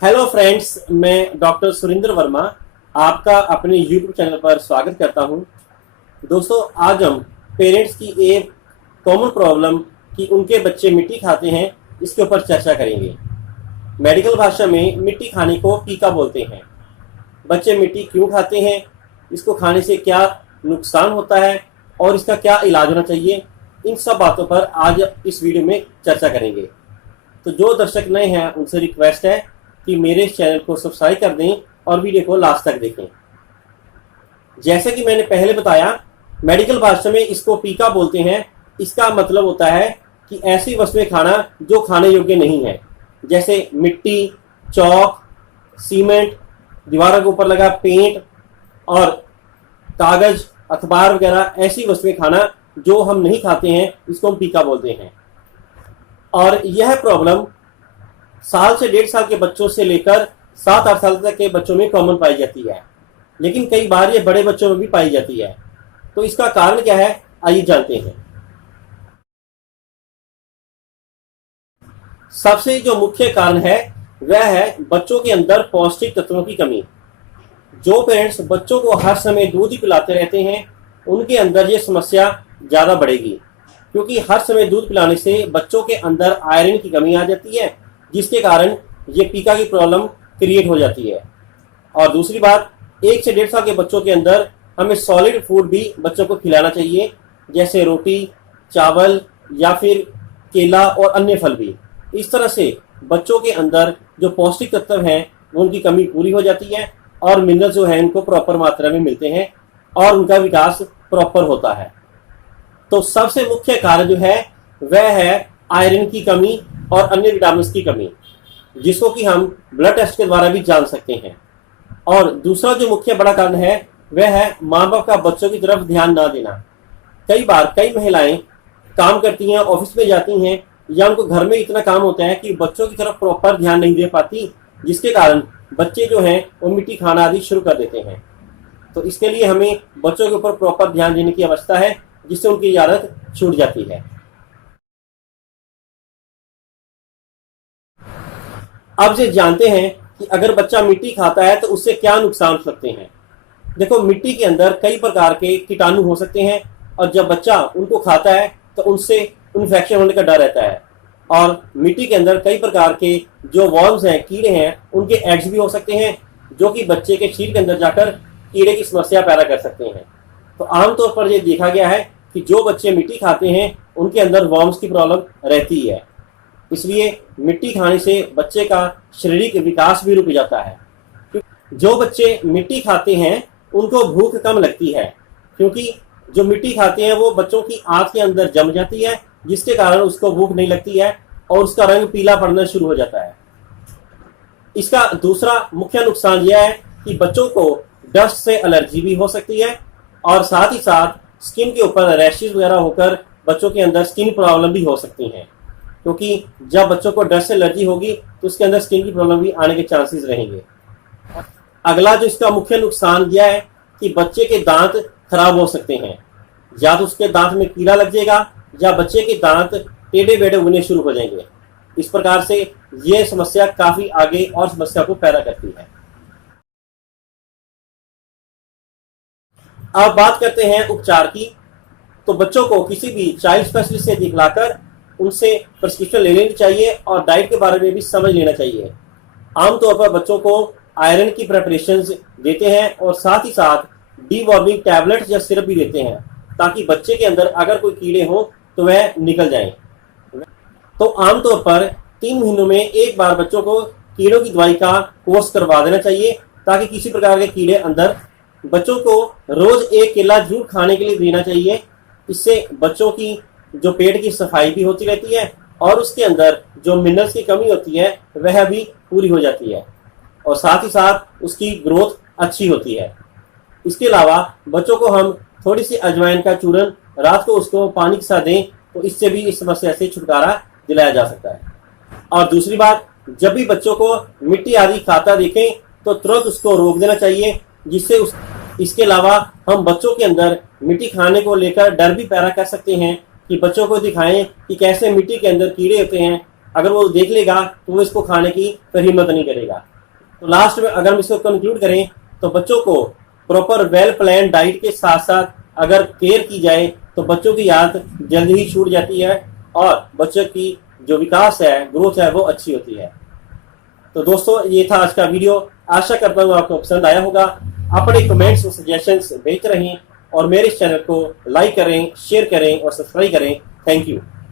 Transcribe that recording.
Hello friends, मैं doctor Surendra Verma आपका अपने यूट्यूब चैनल पर स्वागत करता हूं। दोस्तों, आज हम पेरेंट्स की एक कॉमन प्रॉब्लम कि उनके बच्चे मिट्टी खाते हैं, इसके ऊपर चर्चा करेंगे। मेडिकल भाषा में मिट्टी खाने को पीका बोलते हैं। बच्चे मिट्टी क्यों खाते हैं, इसको खाने से क्या नुकसान होता है और इसका क्या इलाज होना चाहिए, इन सब बातों पर आज इस वीडियो में चर्चा करेंगे। तो जो दर्शक नए हैं उनसे रिक्वेस्ट है कि मेरे इस चैनल को सब्सक्राइब कर दें और वीडियो को लास्ट तक देखें। जैसे कि मैंने पहले बताया, मेडिकल भाषा में इसको पीका बोलते हैं। इसका मतलब होता है कि ऐसी वस्तुएं खाना जो खाने योग्य नहीं है, जैसे मिट्टी, चौक, सीमेंट, दीवारों के ऊपर लगा पेंट और कागज, अखबार वगैरह ऐसी वस्तुएं खाना जो हम नहीं खाते हैं, इसको हम पीका बोलते हैं। और यह प्रॉब्लम साल से 1.5 साल के बच्चों से लेकर 7-8 साल तक के बच्चों में कॉमन पाई जाती है, लेकिन कई बार ये बड़े बच्चों में भी पाई जाती है। तो इसका कारण क्या है, आइए जानते हैं। सबसे जो मुख्य कारण है वह है बच्चों के अंदर पौष्टिक तत्वों की कमी। जो पेरेंट्स बच्चों को हर समय दूध ही पिलाते रहते हैं, उनके अंदर ये समस्या ज़्यादा बढ़ेगी, क्योंकि हर समय दूध पिलाने से बच्चों के अंदर आयरन की कमी आ जाती है, जिसके कारण ये पीका की प्रॉब्लम क्रिएट हो जाती है। और दूसरी बात, 1 से 1.5 साल के बच्चों के अंदर हमें सॉलिड फूड भी बच्चों को खिलाना चाहिए, जैसे रोटी, चावल या फिर केला और अन्य फल भी। इस तरह से बच्चों के अंदर जो पौष्टिक तत्व हैं उनकी कमी पूरी हो जाती है और मिनरल्स जो हैं उनको प्रॉपर मात्रा में मिलते हैं और उनका विकास प्रॉपर होता है। तो सबसे मुख्य कारण जो है वह है आयरन की कमी और अन्य विटामिन की कमी, जिसको कि हम ब्लड टेस्ट के द्वारा भी जान सकते हैं। और दूसरा जो मुख्य बड़ा कारण है वह है माँ बाप का बच्चों की तरफ ध्यान ना देना। कई बार कई महिलाएं काम करती हैं, ऑफिस में जाती हैं, या उनको घर में इतना काम होता है कि बच्चों की तरफ प्रॉपर ध्यान नहीं दे पाती, जिसके कारण बच्चे जो हैं वो मिट्टी खाना आदि शुरू कर देते हैं। तो इसके लिए हमें बच्चों के ऊपर प्रॉपर ध्यान देने की आवश्यकता है, जिससे उनकी आदत छूट जाती है। अब ये जानते हैं कि अगर बच्चा मिट्टी खाता है तो उससे क्या नुकसान हो सकते हैं। देखो, मिट्टी के अंदर कई प्रकार के कीटाणु हो सकते हैं और जब बच्चा उनको खाता है तो उनसे इन्फेक्शन होने का डर रहता है। और मिट्टी के अंदर कई प्रकार के जो वर्म्स हैं, कीड़े हैं, उनके एग्स भी हो सकते हैं, जो कि बच्चे के शरीर के अंदर जाकर कीड़े की समस्या पैदा कर सकते हैं। तो आमतौर पर यह देखा गया है कि जो बच्चे मिट्टी खाते हैं उनके अंदर वर्म्स की प्रॉब्लम रहती है। इसलिए मिट्टी खाने से बच्चे का शारीरिक विकास भी रुक जाता है। जो बच्चे मिट्टी खाते हैं उनको भूख कम लगती है, क्योंकि जो मिट्टी खाते हैं वो बच्चों की आंत के अंदर जम जाती है, जिसके कारण उसको भूख नहीं लगती है और उसका रंग पीला पड़ना शुरू हो जाता है। इसका दूसरा मुख्य नुकसान यह है कि बच्चों को डस्ट से एलर्जी भी हो सकती है और साथ ही साथ स्किन के ऊपर रैशेज वगैरह होकर बच्चों के अंदर स्किन प्रॉब्लम भी हो सकती हैं, क्योंकि जब बच्चों को डस्ट से एलर्जी होगी तो उसके अंदर स्किन की प्रॉब्लम भी आने के चांसेस रहेंगे। अगला जो इसका मुख्य नुकसान यह है कि बच्चे के दांत खराब हो सकते हैं। या तो उसके दांत में कीड़ा लग जाएगा या बच्चे के दांत टेढ़े बेढ़े उगने शुरू हो जाएंगे। इस प्रकार से यह समस्या काफी आगे और समस्या को पैदा करती है। अब बात करते हैं उपचार की। तो बच्चों को किसी भी चाइल्ड स्पेशलिस्ट से दिखलाकर उनसे प्रिस्क्रिप्शन ले लेनी चाहिए और डाइट के बारे में भी समझ लेना चाहिए। आमतौर पर बच्चों को आयरन की प्रिपरेशंस देते हैं और साथ ही साथ डीवॉर्मिंग टैबलेट्स या सिरप भी देते हैं, ताकि बच्चे के अंदर अगर कोई कीड़े हो तो वह निकल जाएं। तो आमतौर पर 3 महीनों में एक बार बच्चों को कीड़ों की दवाई का कोर्स करवा देना चाहिए, ताकि किसी प्रकार के कीड़े अंदर। बच्चों को रोज एक केला जरूर खाने के लिए देना चाहिए। इससे बच्चों की जो पेट की सफाई भी होती रहती है और उसके अंदर जो मिनरल्स की कमी होती है वह भी पूरी हो जाती है और साथ ही साथ उसकी ग्रोथ अच्छी होती है। इसके अलावा बच्चों को हम थोड़ी सी अजवाइन का चूरन रात को उसको पानी के साथ दें, तो इससे भी इस समस्या से छुटकारा दिलाया जा सकता है। और दूसरी बात, जब भी बच्चों को मिट्टी आदि खाता देखें तो तुरंत उसको रोक देना चाहिए, जिससे इसके अलावा हम बच्चों के अंदर मिट्टी खाने को लेकर डर भी पैदा कर सकते हैं कि बच्चों को दिखाएं कि कैसे मिट्टी के अंदर कीड़े होते हैं। अगर वो देख लेगा तो वो इसको खाने की फिर हिम्मत नहीं करेगा। तो लास्ट में अगर हम इसको कंक्लूड करें तो बच्चों को प्रॉपर वेल प्लान डाइट के साथ साथ अगर केयर की जाए तो बच्चों की याद जल्दी ही छूट जाती है और बच्चों की जो विकास है, ग्रोथ है, वो अच्छी होती है। तो दोस्तों ये था आज का वीडियो। आशा करता हूँ आपको पसंद आया होगा। अपने कमेंट्स और सजेशंस भेजते रहें और मेरे इस चैनल को लाइक करें, शेयर करें और सब्सक्राइब करें। Thank you.